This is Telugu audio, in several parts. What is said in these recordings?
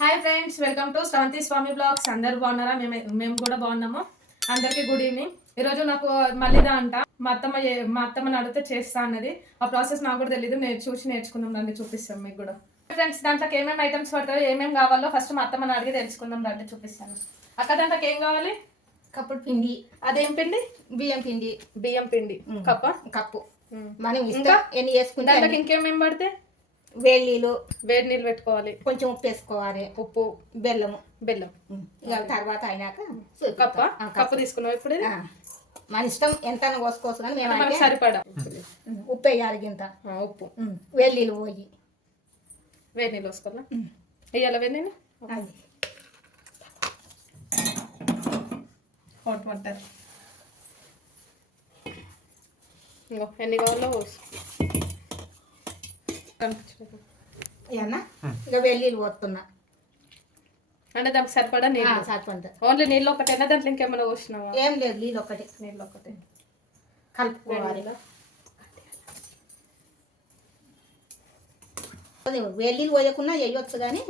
Hi friends welcome to Sravanthi Swamy blogs అందరు బాగున్నారా? మేము మేము కూడా బాగున్నాము. అందరికీ గుడ్ ఈవినింగ్ ఈరోజు నాకు మళ్ళీదా అంట. మా అత్తమ్మ మా అత్తమ్మని అడిగితే చేస్తా అన్నది. ఆ ప్రాసెస్ నాకు కూడా తెలియదు నేను చూసి నేర్చుకుందాం. రండి చూపిస్తాం మీకు కూడా. ఫ్రెండ్స్ దాంట్లోకి ఏమేమి ఐటమ్స్ పడతాయో ఏమేమి కావాలో ఫస్ట్ మా అత్తమ్మని అడిగి తెలుసుకుందాం. రండి చూపిస్తాను. అక్క దాంట్లోకి ఏం కావాలి? కప్పుడు పిండి. అదేం పిండి? బియ్యం పిండి. బియ్యం పిండి. కప్ప? కప్పు. మనం ఇంకా? ఎన్ని వేసుకుంటే దాంట్లోకి ఇంకేమేమి పడితే? వేళ్ళీలు వేడి నీళ్ళు పెట్టుకోవాలి. కొంచెం ఉప్పు వేసుకోవాలి. ఉప్పు బెల్లము బెల్లం. ఇక తర్వాత అయినాక కప్ప? కప్పు. తీసుకున్నాం ఇప్పుడు. మన ఇష్టం ఎంత కోసుకోవచ్చు కానీ మేమైతే సరిపడా. ఉప్పు వేయాలి గింత. ఉప్పు. ఉమ్, వేళ్ళీలు పోయి. వేడి నీళ్ళు వేసుకోవాలా వేయాలా వేడి నీళ్ళు? అది. Hot water. ఇంకో ఎన్ని కావాలో పోసు కనిపించలేదు. ఏమన్నా ఇక వేళ్ళీలు పోతున్నా. అంటే దానికి సరిపడా నీళ్ళు? సరిపడ ఓన్లీ నీళ్ళు ఒకటేనా దాంట్లో ఇంకేమైనా పోసినావా? ఏం లేదు నీళ్ళు ఒకటి. నీళ్ళు ఒకటే. కలుపుకోవాలి. వేళ్ళీలు పోయకుండా వేయొచ్చు కానీ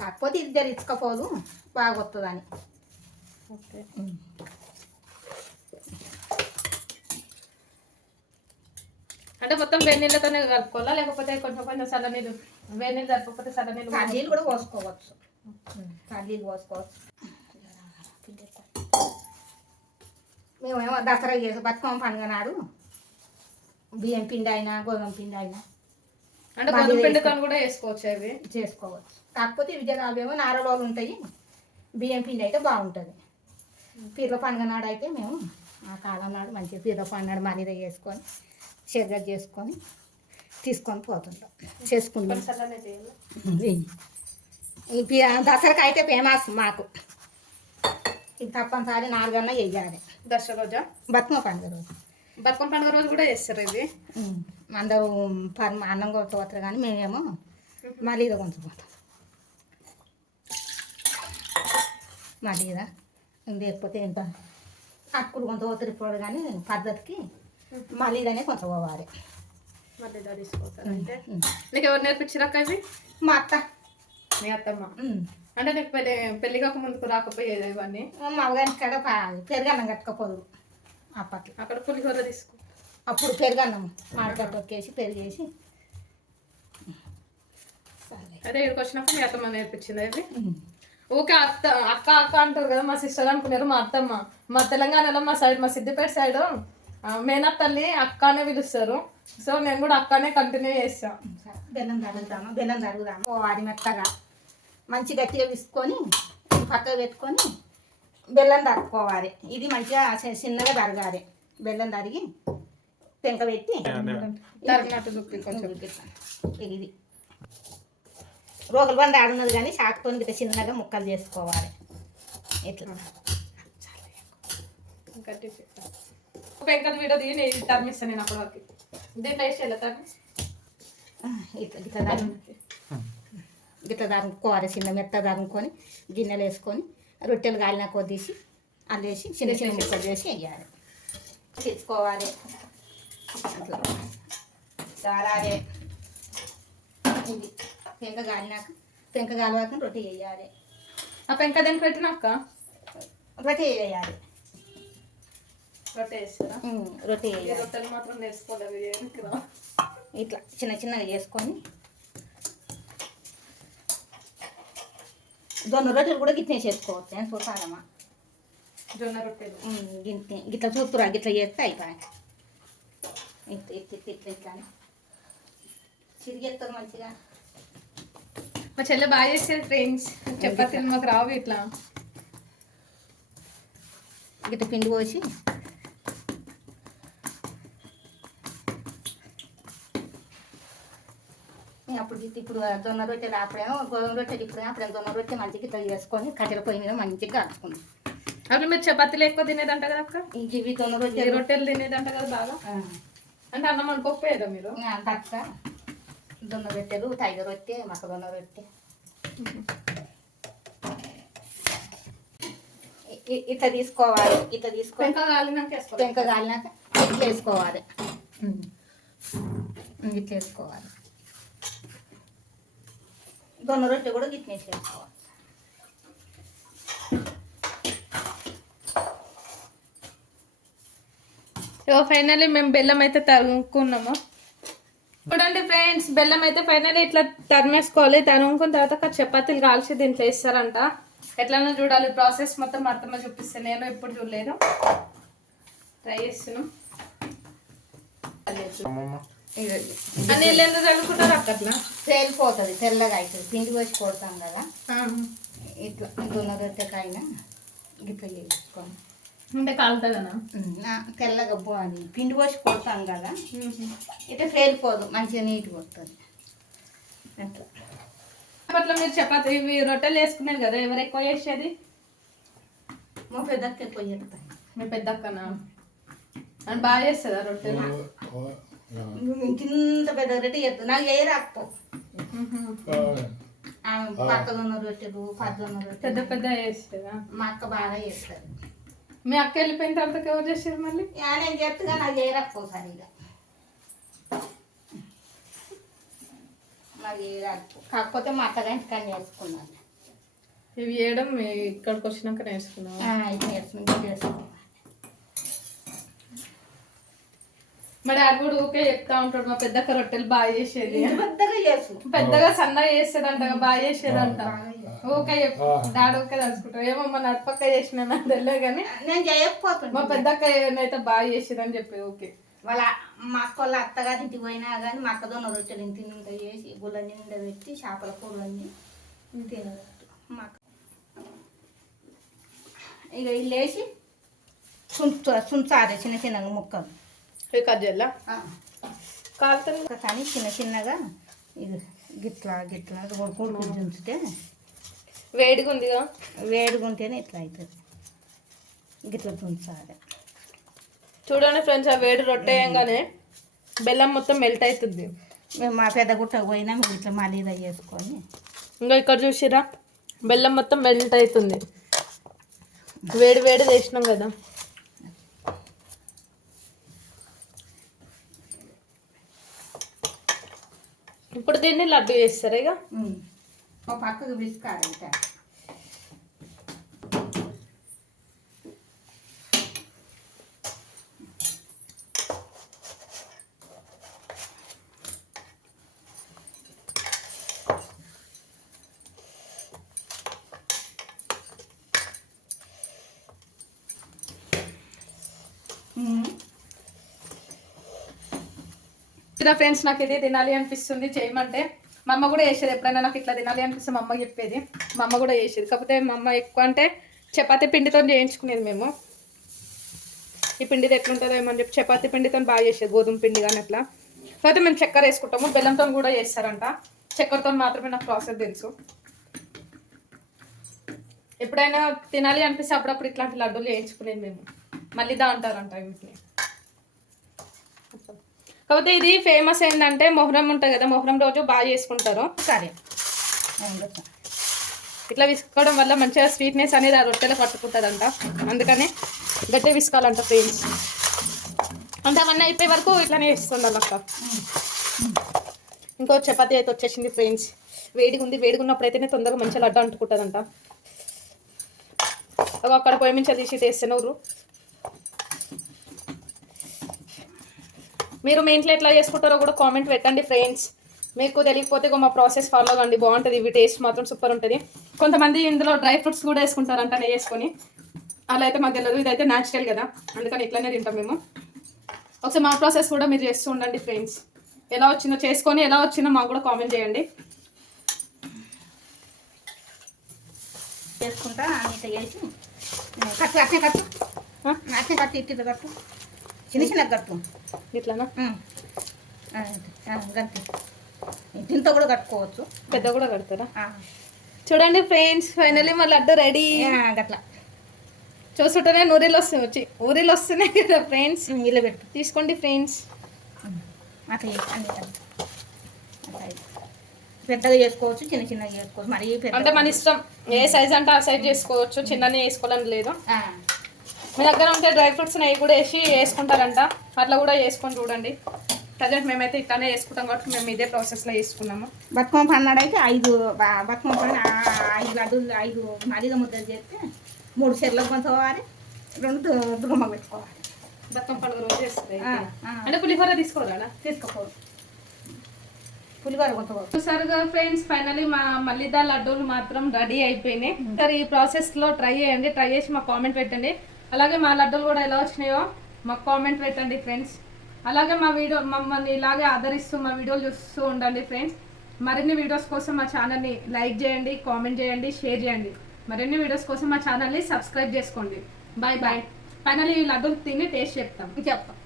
కాకపోతే ఇద్దరు ఇచ్చకపోదు బాగా వస్తుందని ఓకే. అంటే మొత్తం వేడి నీళ్ళతోనే కలుపుకోవాలా? లేకపోతే కొంచెం కొంచెం చల్ల నీళ్ళు వేడి నీళ్ళు చల్ల నీళ్ళు కడ్డీలు కూడా పోసుకోవచ్చు. కడ్డీలు పోసుకోవచ్చు. మేమేమో దసరా చేసి బతుకమ్మ పండుగ నాడు బియ్యం పిండి అయినా గోధుమ పిండి అయినా అంటే గోధుమ పిండితో కూడా వేసుకోవచ్చు అవి చేసుకోవచ్చు. కాకపోతే ఇవి అవేమో నారలోలు ఉంటాయి. బియ్యం పిండి అయితే బాగుంటుంది. పీర్ల పండుగ నాడు అయితే మేము ఆ కాలం నాడు మంచిగా పీర్ల పండుగ నాడు మనీ చేసుకొని షెగ్గర్ చేసుకొని తీసుకొని పోతుంటాం. చేసుకుంటాం ఈ దసరాకి అయితే ఫేమస్ మాకు. ఇది తప్పనిసరి నాలుగన్నా వేయాలి దసరా రోజా? బతుకమ్మ పండుగ రోజు. బతుకమ్మ పండుగ రోజు కూడా చేస్తారు ఇది. అందరూ పర్మ అన్నం కొట్టుకోతారు కానీ మేమేమో మళ్ళీ ఇది కొంచుకుంటాం. మళ్ళీ ఇదా? లేకపోతే ఇంకా అక్కులు కొంత పోతారు ఇప్పుడు కానీ పద్ధతికి మళ్ళీ ఇదనే కొంత పోవాలి. మళ్ళీ అంటే? నీకు ఎవరు నేర్పించారక్క ఇవి? మా అత్త. మీ అత్తమ్మ. అంటే నీకు పెళ్ళి పెళ్ళి కాక ముందుకు రాకపోయేది ఇవన్నీ? మా అమ్మగారి కాడ పెరుగన్నం కట్టుకోపోదు. అప్పట్లో. అక్కడ పులిహోర తీసుకో. అప్పుడు పెరుగన్నం మామిడికాయ తొక్కేసి పెరిగేసి అదే ఇక్కడికి వచ్చినప్పుడు మీ అత్తమ్మ నేర్పించింది ఉమ్. ఓకే అత్త అక్క అక్క అంటారు కదా మా సిస్టర్ అనుకున్నారు మా అత్తమ్మ. మా తెలంగాణలో మా సైడ్ మా సిద్దిపేట సైడ్ మేనత్తల్ని అక్క అనే పిలుస్తారు. సో నేను కూడా అక్కనే కంటిన్యూ చేస్తా. సరే, బెల్లం తరుగుదామా బెల్లం తరుగుదామా పోవాలి మెత్తగా మంచి గట్టిగా విసుకొని పక్కకు పెట్టుకొని బెల్లం తరుక్కోవాలి. ఇది మంచిగా చిన్నగా తరగాలి. బెల్లం తరిగి పెంక పెట్టి ఇది. రోగుల బండి ఆడున్నది కానీ షాక్తో ఇట్లా చిన్నగా ముక్కలు చేసుకోవాలి. ఇట్లా గట్టి పెంకల వీడియో దిగి నేను తరిమిస్తాను నేను అప్పటి వరకు. దీంట్లో వేసి వెళ్తాను ఆ, ఇట్లా ఇట్లా తరుగు గిట్ల తరుముకోవాలి చిన్న మెత్త తరుముకొని గిన్నెలు వేసుకొని రొట్టెలు కాలిన కొద్దిసి అల్లేసి చిన్న చిన్న ముక్కలు చేసి వేయాలి. తీసుకోవాలి. అట్లా. చాలానే ఇది పెంక కాలినాక పెంక కాలినాక రొట్టె వేయాలి. ఆ పెంక దానికి పెట్టినాక రొట్టె వేయాలి. రొట్టె రొట్టెలు మాత్రం నేర్చుకోలేదు. ఇట్లా చిన్న చిన్నగా చేసుకొని దొన్న రొట్టెలు కూడా గిట్నే చేసుకోవచ్చు నేను చూసానమ్మా జొన్న రొట్టెలు. గిట్నే గిట్లా చూస్తురా గిట్లా చేస్తే అయిపోయాయి. ఇట్లా ఇట్లా ఇట్లా ఇట్లా ఇట్లా అని. మంచిగా. మా చెల్లె బాగా చేసేది ఫ్రెండ్స్. చపాతీలు మాకు రావు ఇట్లా. గిట్ల పిండి పోసి నేను అప్పుడు గిట్ల ఇప్పుడు జొన్న రొట్టెలు అప్పుడేమో గోధుమ రొట్టెలు ఇప్పుడేమో అప్పుడేమో జొన్న రొట్టె మంచిగా గిట్ల చేసుకొని కట్టెల పొయ్యి మీద మంచిగా కాచుకుంది అప్పుడు మీరు చపాతీలు ఎక్కువ తినేదంట కదా అక్క? ఇవి జొన్న రొట్టెలు. రొట్టెలు తినేదంట కదా బాగా? అంటే అన్నం అనుకోకపోయేదా మీరు? దక్క జొన్న రొట్టెలు టైగర్ రొట్టె మక్క జొన్న రొట్టె. ఇ- ఇ- ఇట్లా తీసుకోవాలి ఇట్లా తీసుకొని పెంక కాలినాక పెంక కాలినాక ఇట్లా వేసుకోవాలి. ఇట్లా వేసుకోవాలి. దొన్న రొట్టె కూడా గిట్నే చేసుకోవాలి ఫైనల్లీ మేము బెల్లం అయితే తరుముకున్నాము. చూడండి ఫ్రెండ్స్ బెల్లం అయితే ఫైనల్లీ ఇట్లా తరిమేసుకోవాలి. తరుముకున్న తర్వాత చపాతీలు కాల్చి దీంట్లో వేస్తారంట. ఎట్లనో చూడాలి ప్రాసెస్ మొత్తం మా అత్తమ్మ చూపిస్తే. నేను ఎప్పుడు చూడలేదు ట్రై చేస్తున్నాం. నీళ్ళు ఎందుకు చల్లుకుంటారు అక్కట్లా? తేలిపోతుంది తెల్లగా అవుతుంది పిండి పోసి కొడతాం కదా. ఇట్లా దొన్న రొట్టెకైనా గిట్ల చేసుకోండి అంటే కాలుతుందనా? నా- తెల్లగా బో- అది. పిండి పోసి కొడతాం కదా. ఇట్లా పేలిపోదు మంచిగా నీట్గా వస్తుంది. అట్లా. అప్పట్లో మీరు చపాతీ ఇవి రొట్టెలు వేసుకున్నారు కదా ఎవరు ఎక్కువ చేసేది? మా పెద్దకి ఎక్కువ చెప్తాను మీ పెద్ద అక్కనా అని బాగా చేస్తుందా రొట్టెలు? ఇంత పెద్ద రొట్టె చెప్తాను నాకు ఏ రాకపో ఉన్న రొట్టెలు పక్కన పెద్ద రొట్టెలు పెద్ద చేస్తుందా? మా అక్క బాగా చేస్తుంది. మీ అక్క వెళ్ళిపోయిన తర్వాత ఎవరు చేసారు మళ్ళీ? నేను చెప్తుగా నాకు ఏ రాకపో సరిగా నాకు ఏ రాకపో కాకపోతే మా అక్క కానీ నేర్చుకున్నాను. ఇవి చేయడం మీ ఇక్కడికి వచ్చినాక నేర్చుకున్నావు? ఆ, మా డాడీ కూడా ఊకే చెప్తా ఉంటాడు మా పెద్దక్క రొట్టెలు బాగా చేసేది పెద్దగా చేసు. పెద్దగా సన్నగా చేసేదంట బాగా చేసేదంట. ఊకే చెప్ డాడీ ఊకే తలుచుకుంటాడు. ఏమో మా నడపక్క చేసిన నాకు తెలియదు కానీ నేను చేయకపోతుండే. మా పెద్దక్క అయితే బాగా చేసేదని చెప్పి ఓకే వాళ్ళ మా అక్క వాళ్ళ అత్తగారి ఇంటికి పోయినా కానీ మా అక్కదోన్న రొట్టెలు ఇంటి నిండా చేసి గుళ్ళ నిండా పెట్టి చేపల కూరలన్నీ తినబెట్టు మా అక్క ఇక ఇల్లు వేసి సుంచ సుంచారే చిన్న చిన్నగా ముక్కలు. కట్ చేయాలా? కాలుతుంది కానీ చిన్న చిన్నగా ఇది గిట్లా గిట్లా కొడుకుడు దించితే వేడిగా ఉందిగా? వేడిగా ఉంటేనే ఇట్లా అవుతుంది గిట్లా తుంచాలి. చూడండి ఫ్రెండ్స్ ఆ వేడి రొట్టె వేయంగానే బెల్లం మొత్తం మెల్ట్ అవుతుంది మేము మా పెద్ద గుట్టకు పోయినా మేము ఇట్లా ఇదా చేసుకొని. ఇంకా ఇక్కడ చూసిరా? బెల్లం మొత్తం మెల్ట్ అవుతుంది వేడి వేడి చేసినాం కదా. ఇప్పుడు దీన్ని లడ్డు చేస్తారా ఇక. మా పక్కకు విసుకాలి ఇంకా ఇలా ఫ్రెండ్స్ నాకు ఇది తినాలి అనిపిస్తుంది. చేయమంటే మా అమ్మ కూడా చేసేది. ఎప్పుడైనా నాకు ఇట్లా తినాలి అనిపిస్తే మా అమ్మ చెప్పేది. మా అమ్మ కూడా చేసేది. కాకపోతే మా అమ్మ ఎక్కువ అంటే చపాతీ పిండితో చేయించుకునేది మేము. ఈ పిండిది ఎట్లుంటుందో ఏమని చెప్పి చపాతీ పిండితో బాగా చేసేది. గోధుమ పిండి కానీ అట్లా. కాకపోతే మేము చక్కెర వేసుకుంటాము. బెల్లంతో కూడా చేస్తారంట. చక్కెరతో మాత్రమే నాకు ప్రాసెస్ తెలుసు. ఎప్పుడైనా తినాలి అనిపిస్తే అప్పుడప్పుడు ఇట్లాంటి లడ్డూలు వేయించుకునేది మేము. మళ్ళీ దా అంటారంట వీటిని. కాకపోతే ఇది ఫేమస్ ఏంటంటే మొహరం ఉంటుంది కదా మొహరం రోజు బాగా చేసుకుంటారు. సరే. ఇట్లా విసుకోవడం వల్ల మంచిగా స్వీట్నెస్ అనేది ఆ రొట్టెలో పట్టుకుంటుందంట అందుకని గట్టి విసుకోవాలంట ఫ్రెండ్స్. అంటే అవన్నీ అయిపోయే వరకు ఇట్లానే వేసుకోండి అక్క. ఇంకో చపాతీ అయితే వచ్చేసింది ఫ్రెండ్స్. వేడిగా ఉంది వేడిగా ఉన్నప్పుడు అయితేనే తొందరగా మంచిగా లడ్డు అంటుకుంటుందంట. అగో అక్కడ పొయ్యి మించి తీసి తీస్తున్నారు మీరు మీ ఇంట్లో ఎట్లా చేసుకుంటారో కూడా కామెంట్ పెట్టండి ఫ్రెండ్స్ మీకు తెలియకపోతే మా ప్రాసెస్ ఫాలో అవ్వండి బాగుంటుంది. ఇవి టేస్ట్ మాత్రం సూపర్ ఉంటుంది. కొంతమంది ఇందులో డ్రై ఫ్రూట్స్ కూడా వేసుకుంటారంట నెయ్యి వేసుకొని అలా అయితే మాకు తెలియదు ఇదైతే న్యాచురల్ కదా. అందుకని ఇట్లానే తింటాం మేము. ఒకసారి మా ప్రాసెస్ కూడా మీరు చేస్తూ ఉండండి ఫ్రెండ్స్ ఎలా వచ్చిందో చేసుకొని ఎలా వచ్చిందో మాకు కూడా కామెంట్ చేయండి. చేసుకుంటా అన్నిట చేసి. కట్టు అట్నే కట్టు? అట్నే కట్టు ఇట్టి కట్టు. చిన్న చిన్న కట్టు. ఇట్లానా గంతే. దీంతో కూడా కట్టుకోవచ్చు. పెద్ద కూడా కడతారా? చూడండి ఫ్రెండ్స్ ఫైనల్లీ మా లడ్డు రెడీ. ఆ, గట్లా. చూస్తుంటేనే నూరిలు వస్తున్నాయి వచ్చి. ఊరిలు వస్తున్నాయి కదా ఫ్రెండ్స్. ఇలా పెట్టు. తీసుకోండి ఫ్రెండ్స్. అట్లా. అట్లా. పెద్దగా చేసుకోవచ్చు చిన్న చిన్నగా చేసుకోవచ్చు. మరి అంటే మన ఇష్టం. ఏ సైజ్ అంటే ఆ సైజ్ చేసుకోవచ్చు. చిన్ననే వేసుకోవాలని లేదు. మీ దగ్గర ఉంటే డ్రై ఫ్రూట్స్ నెయ్యి కూడా వేసి వేసుకుంటారంట. అట్లా కూడా వేసుకొని చూడండి. ప్రజెంట్ మేమైతే ఇట్లానే వేసుకుంటాం కాబట్టి మేము ఇదే ప్రాసెస్లో వేసుకున్నాము బతుకమ్మ పన్నాడు అయితే ఐదు బతుకమ్మ ఆ- ఐదు లడ్డూలు ఐదు మలిద ముద్దలు చేస్తే మూడు చెర్లకు కొంచవాలి రెండు దుర్గమ్మ పెట్టుకోవాలి. బతుకమ్మ పండుగ రోజు చేస్తుంది. అంటే పులిహోర తీసుకోవాలా తీసుకోకూడదు. కొంచకూడదు చూసారుగా ఫ్రెండ్స్ ఫైనలీ మా మల్లిదా లడ్డూలు మాత్రం రెడీ అయిపోయినాయి. సరే ఈ ప్రాసెస్లో ట్రై చేయండి. ట్రై చేసి మాకు కామెంట్ పెట్టండి. అలాగే మా లడ్డూలు కూడా ఎలా వచ్చినాయో మాకు కామెంట్ పెట్టండి ఫ్రెండ్స్ అలాగే మా వీడియో మమ్మల్ని ఇలాగే ఆదరిస్తూ మా వీడియోలు చూస్తూ ఉండండి ఫ్రెండ్స్ మరిన్ని వీడియోస్ కోసం మా ఛానల్ని లైక్ చేయండి కామెంట్ చేయండి షేర్ చేయండి. మరిన్ని వీడియోస్ కోసం మా ఛానల్ని సబ్స్క్రైబ్ చేసుకోండి. బాయ్ బాయ్ ఫైనల్ ఈ లడ్డూలు తిని టేస్ట్ చెప్తాం. చెప్తాం